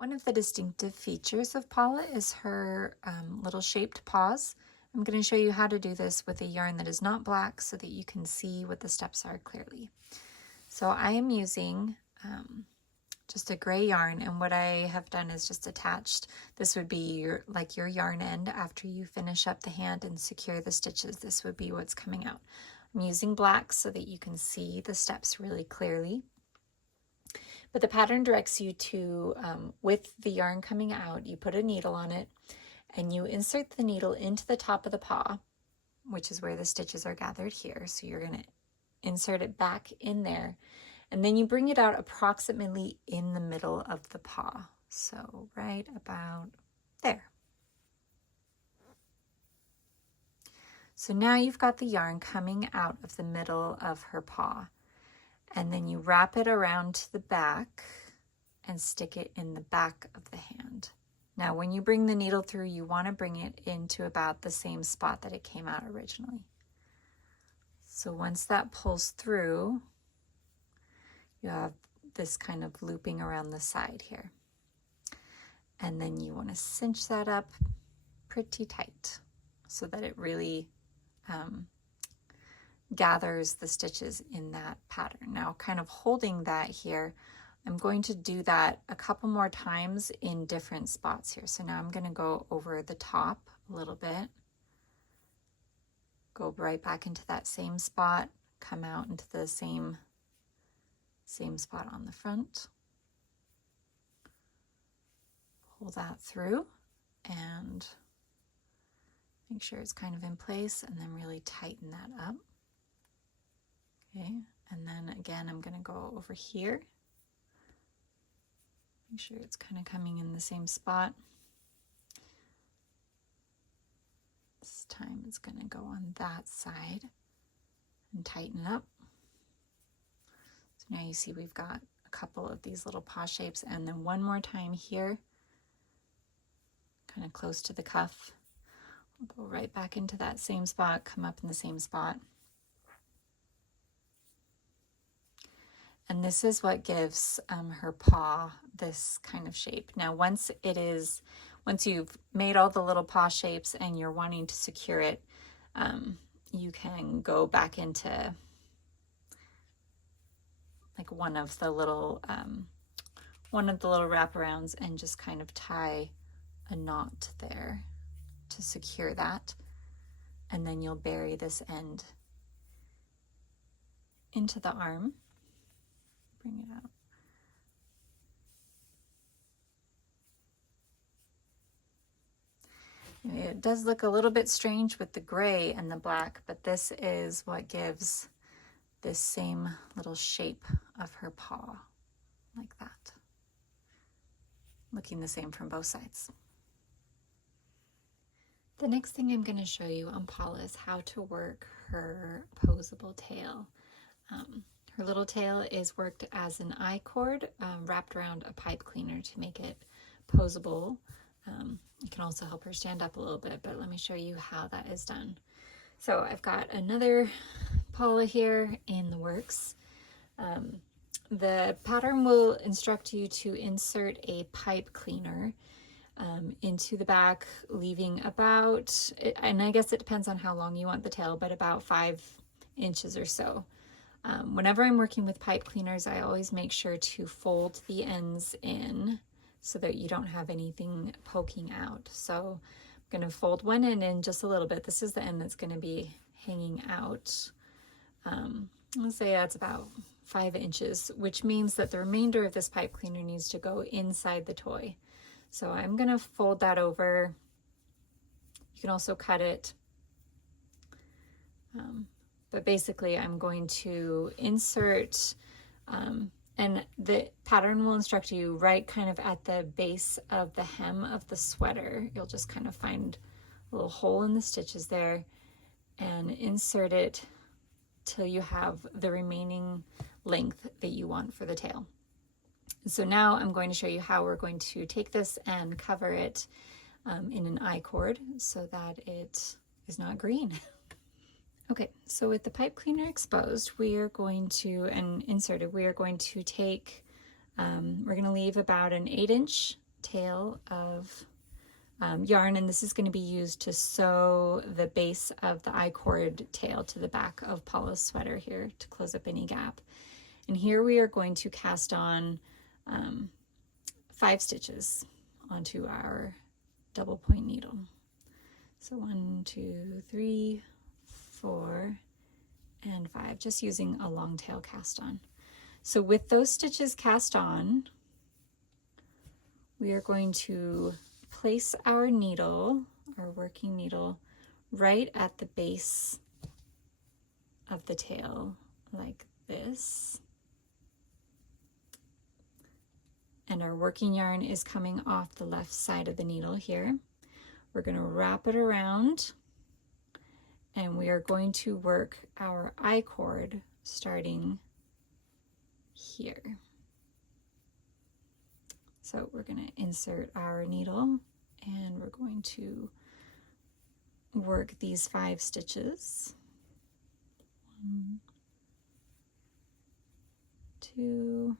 One of the distinctive features of Paula is her little shaped paws. I'm going to show you how to do this with a yarn that is not black so that you can see what the steps are clearly. So I am using just a gray yarn, and what I have done is just attached, this would be your yarn end after you finish up the hand and secure the stitches. This would be what's coming out. I'm using black so that you can see the steps really clearly. But the pattern directs you to, with the yarn coming out, you put a needle on it and you insert the needle into the top of the paw, which is where the stitches are gathered here. So you're going to insert it back in there, and then you bring it out approximately in the middle of the paw. So right about there. So now you've got the yarn coming out of the middle of her paw. And then you wrap it around to the back and stick it in the back of the hand. Now, when you bring the needle through, you want to bring it into about the same spot that it came out originally. So once that pulls through, you have this kind of looping around the side here. And then you want to cinch that up pretty tight so that it really gathers the stitches in that pattern. Now, kind of holding that here, I'm going to do that a couple more times in different spots here. So now I'm going to go over the top a little bit, go right back into that same spot, come out into the same spot on the front, pull that through and make sure it's kind of in place, and then really tighten that up. Okay, and then again, I'm going to go over here. Make sure it's kind of coming in the same spot. This time it's going to go on that side and tighten up. So now you see we've got a couple of these little paw shapes, and then one more time here, kind of close to the cuff. We'll go right back into that same spot, come up in the same spot. And this is what gives her paw this kind of shape. Now, once you've made all the little paw shapes and you're wanting to secure it, you can go back into like one of the little wraparounds and just kind of tie a knot there to secure that. And then you'll bury this end into the arm. Bring it out. It does look a little bit strange with the gray and the black, but this is what gives this same little shape of her paw, like that. Looking the same from both sides. The next thing I'm going to show you on Paula is how to work her posable tail. Her little tail is worked as an I-cord wrapped around a pipe cleaner to make it posable. It can also help her stand up a little bit, but let me show you how that is done. So I've got another Paula here in the works. The pattern will instruct you to insert a pipe cleaner into the back, leaving about, and I guess it depends on how long you want the tail, but about 5 inches or so. Whenever I'm working with pipe cleaners, I always make sure to fold the ends in so that you don't have anything poking out. So I'm going to fold one end in just a little bit. This is the end that's going to be hanging out. Let's say that's about 5 inches, which means that the remainder of this pipe cleaner needs to go inside the toy. So I'm going to fold that over. You can also cut it. But basically I'm going to insert, and the pattern will instruct you right kind of at the base of the hem of the sweater. You'll just kind of find a little hole in the stitches there and insert it till you have the remaining length that you want for the tail. So now I'm going to show you how we're going to take this and cover it in an I-cord so that it is not green. Okay, so with the pipe cleaner exposed, we are going to, and inserted, we are going to take, we're going to leave about an 8-inch tail of yarn, and this is going to be used to sew the base of the I-cord tail to the back of Paula's sweater here to close up any gap. And here we are going to cast on 5 stitches onto our double point needle. So 1, 2, 3, 4, and 5, just using a long tail cast on. So with those stitches cast on, we are going to place our needle, our working needle, right at the base of the tail, like this. And our working yarn is coming off the left side of the needle here. We're going to wrap it around, and we are going to work our I-cord starting here. So we're going to insert our needle, and we're going to work these 5 stitches. 1, 2,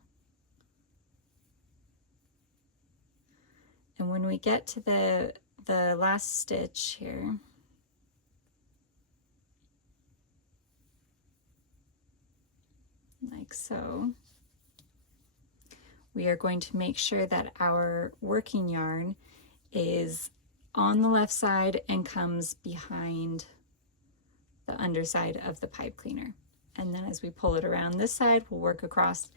and when we get to the last stitch here, like so, we are going to make sure that our working yarn is on the left side and comes behind the underside of the pipe cleaner. And then as we pull it around this side, we'll work across,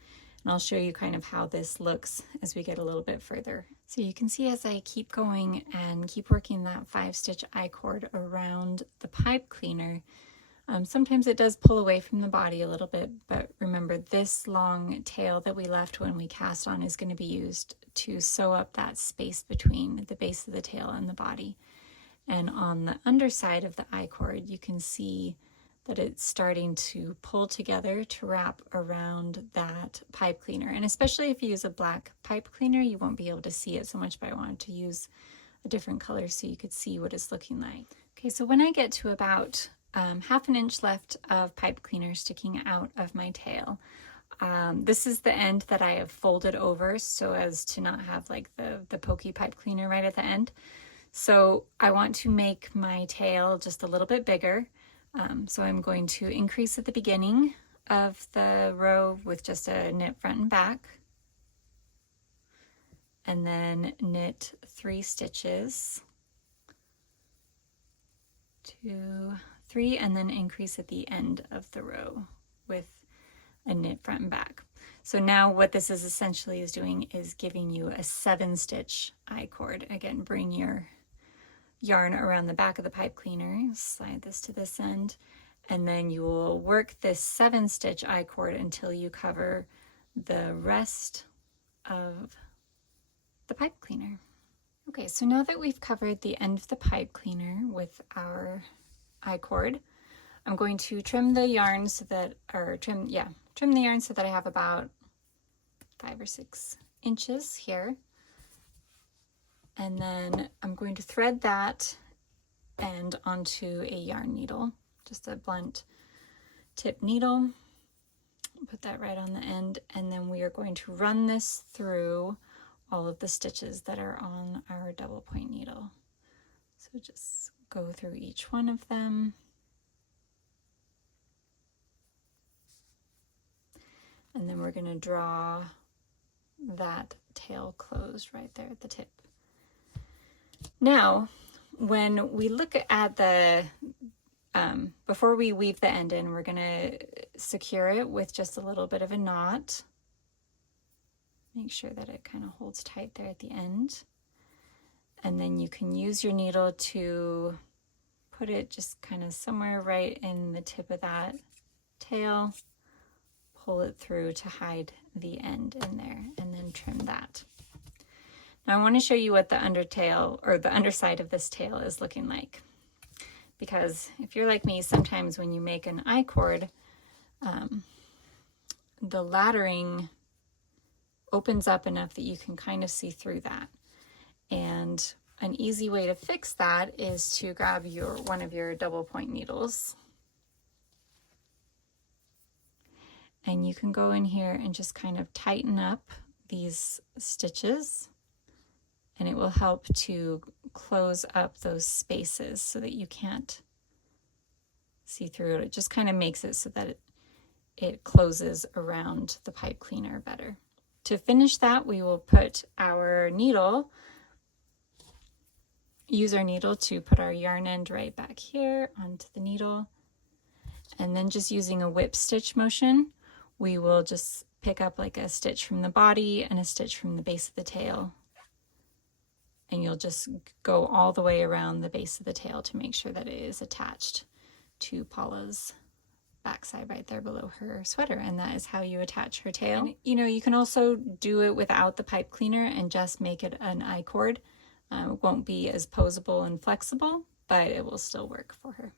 and I'll show you kind of how this looks as we get a little bit further. So you can see as I keep going and keep working that 5-stitch I-cord around the pipe cleaner, sometimes it does pull away from the body a little bit, but remember this long tail that we left when we cast on is going to be used to sew up that space between the base of the tail and the body. And on the underside of the I-cord, you can see that it's starting to pull together to wrap around that pipe cleaner. And especially if you use a black pipe cleaner, you won't be able to see it so much, but I wanted to use a different color so you could see what it's looking like. Okay, so when I get to about half an inch left of pipe cleaner sticking out of my tail, this is the end that I have folded over so as to not have like the pokey pipe cleaner right at the end. So I want to make my tail just a little bit bigger. So I'm going to increase at the beginning of the row with just a knit front and back, and then knit 3 stitches, 2, 3, and then increase at the end of the row with a knit front and back. So now what this is essentially is doing is giving you a 7-stitch I-cord. Again, bring your yarn around the back of the pipe cleaner, slide this to this end, and then you will work this 7-stitch I-cord until you cover the rest of the pipe cleaner. Okay, so now that we've covered the end of the pipe cleaner with our I-cord, I'm going to trim the yarn so that, trim the yarn so that I have about 5 or 6 inches here. And then I'm going to thread that end onto a yarn needle, just a blunt tip needle. Put that right on the end, and then we are going to run this through all of the stitches that are on our double point needle. So just go through each one of them. And then we're going to draw that tail closed right there at the tip. Now, when we look at the, before we weave the end in, we're going to secure it with just a little bit of a knot. Make sure that it kind of holds tight there at the end. And then you can use your needle to put it just kind of somewhere right in the tip of that tail. Pull it through to hide the end in there, and then trim that. Now I want to show you what the undertail, or the underside of this tail, is looking like. Because if you're like me, sometimes when you make an I-cord, the laddering opens up enough that you can kind of see through that. And an easy way to fix that is to grab one of your double point needles. And you can go in here and just kind of tighten up these stitches and it will help to close up those spaces so that you can't see through it. It just kind of makes it so that it closes around the pipe cleaner better. To finish that, we will put our needle, use our needle to put our yarn end right back here onto the needle. And then just using a whip stitch motion, we will just pick up like a stitch from the body and a stitch from the base of the tail. And you'll just go all the way around the base of the tail to make sure that it is attached to Paula's backside right there below her sweater. And that is how you attach her tail. And, you know, you can also do it without the pipe cleaner and just make it an I-cord. It won't be as posable and flexible, but it will still work for her.